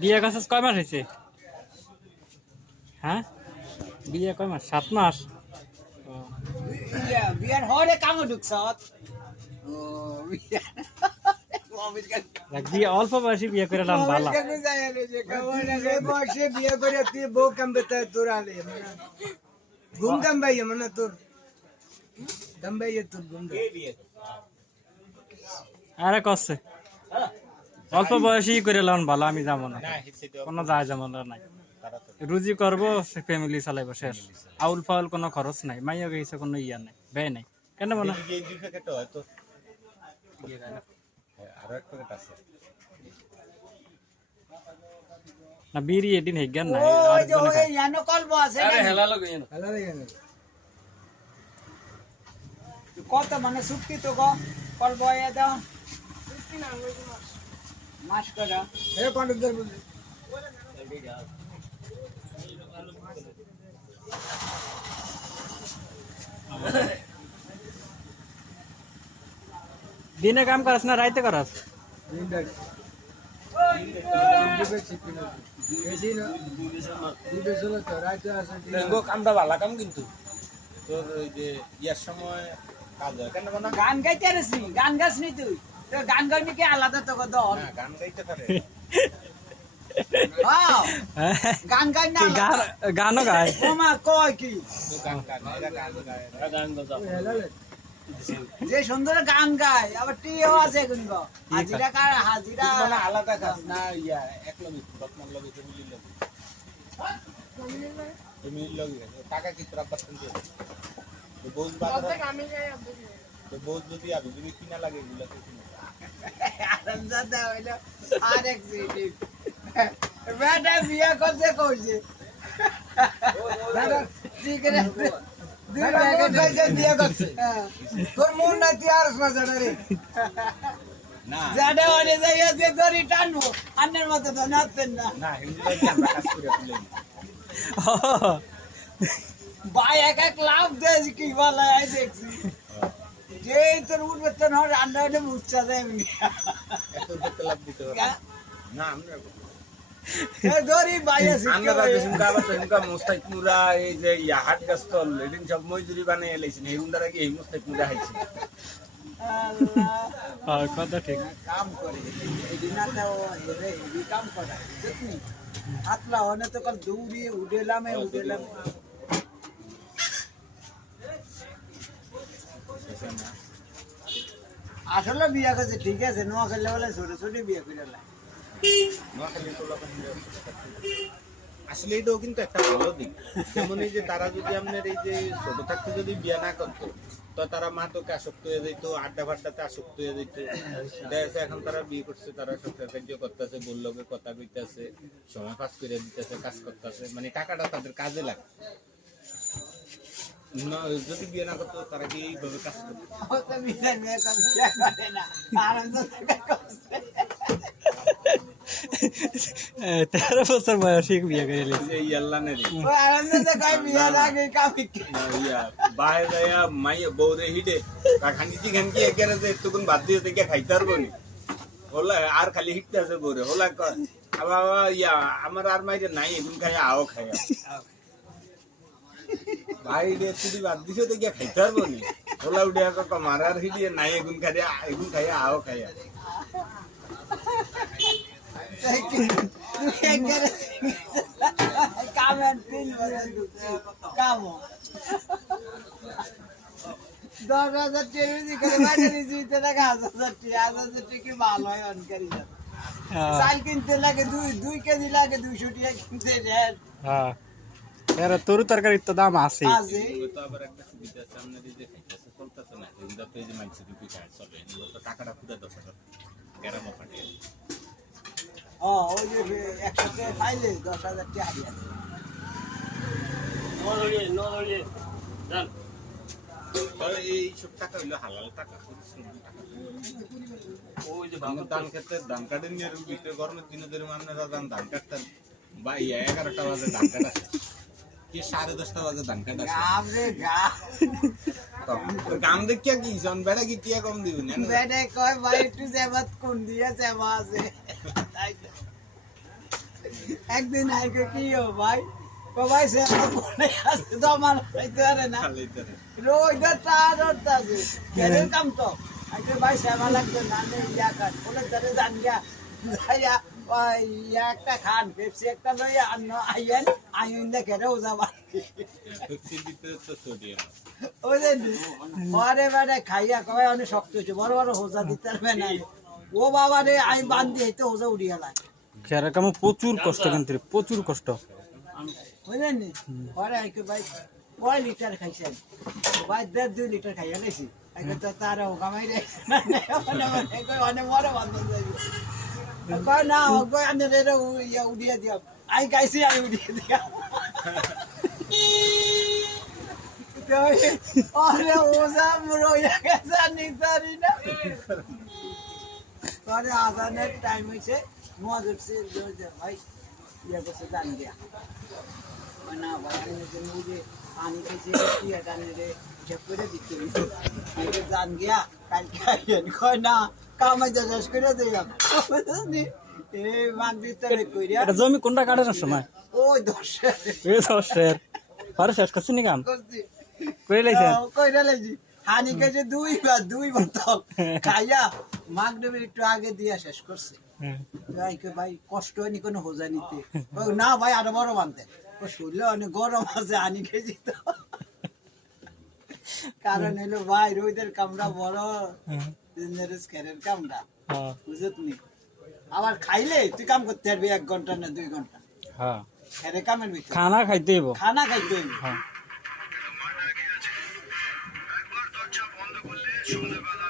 বিয়ে কাছে কয় মাস হয়েছে? হ্যাঁ, বিয়ে কয় মাস? 7 মাস। বিয়ার হরে কামে ঢুকছ বিয়ে অল্প বয়সে বিয়ে করে নাম ভালো। বয়সে বিয়ে করে তুই বউ কামবে তোর আলে ঘুম কামবাই মানে তোর কামবাই তোর ঘুম আরে করছে অল্প বয়সে করে লাম ভালো। আমি যাবো না, কোনো যায় যেমন নাই। রুজি করবো, ফ্যামিলি চালাইবো, শেষ। আউল ফাউল কোনো খরচ নাই, মাইয়া গেছে কোনো ইয়া নাই, ব্যয় নাই। কেন মনে না বিড়ি এদিন হেজ্ঞান নাই কত মানে চুক্তি তো কল বয়া দাও মাস করা দিনে কাম করাস না রাইতে করাস? কামটা ভালো কাম, কিন্তু তোর ওই যে ইয়ার সময় কাজ হয় কেন না? গান গাইতে পারিস নি? গান গাছ নি তুই? তোর গান গাইনি কি আলাদা তো দল? গান গাইতে পারে, গান গাই না, গানও গায়। ওমা কয় কি গান গান যে সুন্দর গান গায়, আবার টিও আছে কিন্তু হাজিরা কার হাজিরা আলাদা কাজ না। ইয়া এক লবি রত্নার লবি তুমি লবি টাকা কি তোরা পাচ্ছেন? তো বউজ বাজার তো বউজ যদি আবি তুমি কিনা লাগে এগুলা তো কিনা আরামজাদা হইলো আরেক জিনিস বেটা বিয়া করতে কইছে বেটা ঠিক আছে দুই ব্যাগে কইছে বিয়া করছে তোর মন না তুই আর না জানা রে না জাডা ওরে যাইয়া যে দড়ি টানবো আন্নের মতো তো নাচতেন না না হিন্দুরা কি আমরা কাজ করে তুলে ভাই এক এক লাভ দেয় কি বলা আই দেখছি যে তোর উঠবে তোর হর আন্ডারে মুচ্ছা যায় আমি এত করতে লাভ দিতে হবে না। আমরা দড়ি বাইয়া আমরা রাজেশন গাবা তো ইনকা মুস্তাক মুরা এই যে হাট গাছতল এদিন সব মজুরি বানাই এলাইছেন এই উন্দারা কি এই মুস্তাক মুরা হাইছে কথা ঠিক। কাম করে এই দিনাতে ও এরে এই কাম করে দেখনি হাতলা হনে তো কাল দৌড়ি উড়েলাম আসলে বিয়া করছে ঠিক আছে, নোয়া করলে বলে ছোট ছোট বিয়া করে আসলে এটাও কিন্তু একটা ভালো দিক। যেমন এই যে তারা যদি আপনার এই যে ছোট থাকতে যদি বিয়ে না করতো তো তারা মাদকে আসক্ত হয়ে যেত, আড্ডা ফাড্ডাতে আসক্ত হয়ে যেত। দেখা যাচ্ছে এখন তারা বিয়ে করছে, তারা সব কার্য করতেছে, বললোকে কথা কইতেছে, সময় পাস করে দিতেছে, কাজ করতেছে, মানে টাকাটা তাদের কাজে লাগে। যদি বিয়ে না করতো তারা কি এইভাবে কাজ করতো? 13 বছর বয়সে বিয়ে করে বউরে হিটে খানিছি খানকি একটুকুন বাদ দিয়ে থেকে খাইতে পারবো নি হলা আর খালি হিটতে আছে বউরে হলা আবার ইয়া আমার আর মাইরে নাই এগুন খাইয়া আও খাইয়া ভাই রে তুই বাদ দিছে দেখে খাইতে পারবো নি হলা উঠিয়া মারার হিটিয়ে নাই এগুন খাইয়া আও খাইয়া কিনতে লাগে 2 কেজি লাগে 200 টাকা কিনতে তরু তরকারির তো দাম আছে। টাকাটা খুঁজে 10,000 গ্রামও পাঠিয়ে ওই যে একসাথে খাইলে 10,000 টাকা এইসব টাকা হইলো হালাল টাকা। ওই যে ধান খেতে ধান কাটে নিয়ে ভিতরে গরমের দিনে ধরে আপনারা ধান কাটতেন বা 11টা বাজে ধান কাটা কি 10:30 বাজে ধান কাটা গাম রে গাম গাম দেখিয়া কি জন বেড়া কি টিয়া কম দিবি না বেডে কয় ভাই একটু জেবাত কোন দিয়ে জেবা আছে তাই তো। একদিন আইকে কি ও ভাই ও ভাই সে কোনে আছে দমাল হইতে পারে না রোজটা তার আছে কেন কাম তো আইকে ভাই সেবা লাগবে না নে ইয়া কাট বলে ধরে জান গিয়া যাইয়া ওই ইয়া একটা খান পেপসি একটা লইয়া আন্ন আইয়েন আইন দেখে রে ও যাবা ব্যক্তি দিতে তো সোডিয়াম ওই যে পরে বারে খাইয়া কয় অনেক শক্ত হয়েছে বড় বড় হোজা দিতে পারবে না ও বাবা রে আই বান্ধি হইতে হোজা উড়িয়া লাগে খেয়ার কামে প্রচুর কষ্ট কিন্তু রে, প্রচুর কষ্ট। বুঝলেন নি পরে আইকে ভাই কয় লিটার খাইছেন ভাই 1.5-2 লিটার খাইয়া গেছি আইকে তো তার ও কামাই রে অনেক বড় বান্ধব যাইবে কয় না ও কয় আনে রে ইয়া উড়িয়া দিয়া আই গাইছি আই উড়িয়া দিয়া আরে ওজা রইয়া গেছে নিতারি না পরে আজানের টাইম হয়েছে নোয়াজ উঠছে ভাই ইয়ে করছে দান দিয়া না ভাই আমি যে মুড়ে পানি খেয়েছে ইয়ে দানে রে হিসাব করে দিতে হবে দান গিয়া কালকে আইয়েন কয় না কামাই যা শেষ করে দিলাম বুঝলি এই মান ভিতরে কইরা এটা জমি কোনটা কাটার সময় ওই দশে এই দশের পরে শেষ করছি নি কাম করছি করে লাইছেন কইরা লাইছি হানি কেছে দুই বোতল খাইয়া মাগরিবের একটু আগে দিয়া শেষ করছে ভাইকে ভাই কষ্ট হয়নি কোনো হোজা নিতে কই, না ভাই আরো বড় বানতে শুনলে অনেক গরম আছে হানি খেয়েছি তো কারণ হলো ভাই রোদের কামড়া বড় খেরের কামড়া হ্যাঁ বুঝত নি আবার খাইলে তুই কাম করতে পারবি 1 ঘন্টা না 2 ঘন্টা হ্যাঁ খেরে কামের ভিতরে খানা খাইতে হইব। খানা খাইতে হইবে। হ্যাঁ একবার দরজা বন্ধ করলে সন্ধ্যাবেলা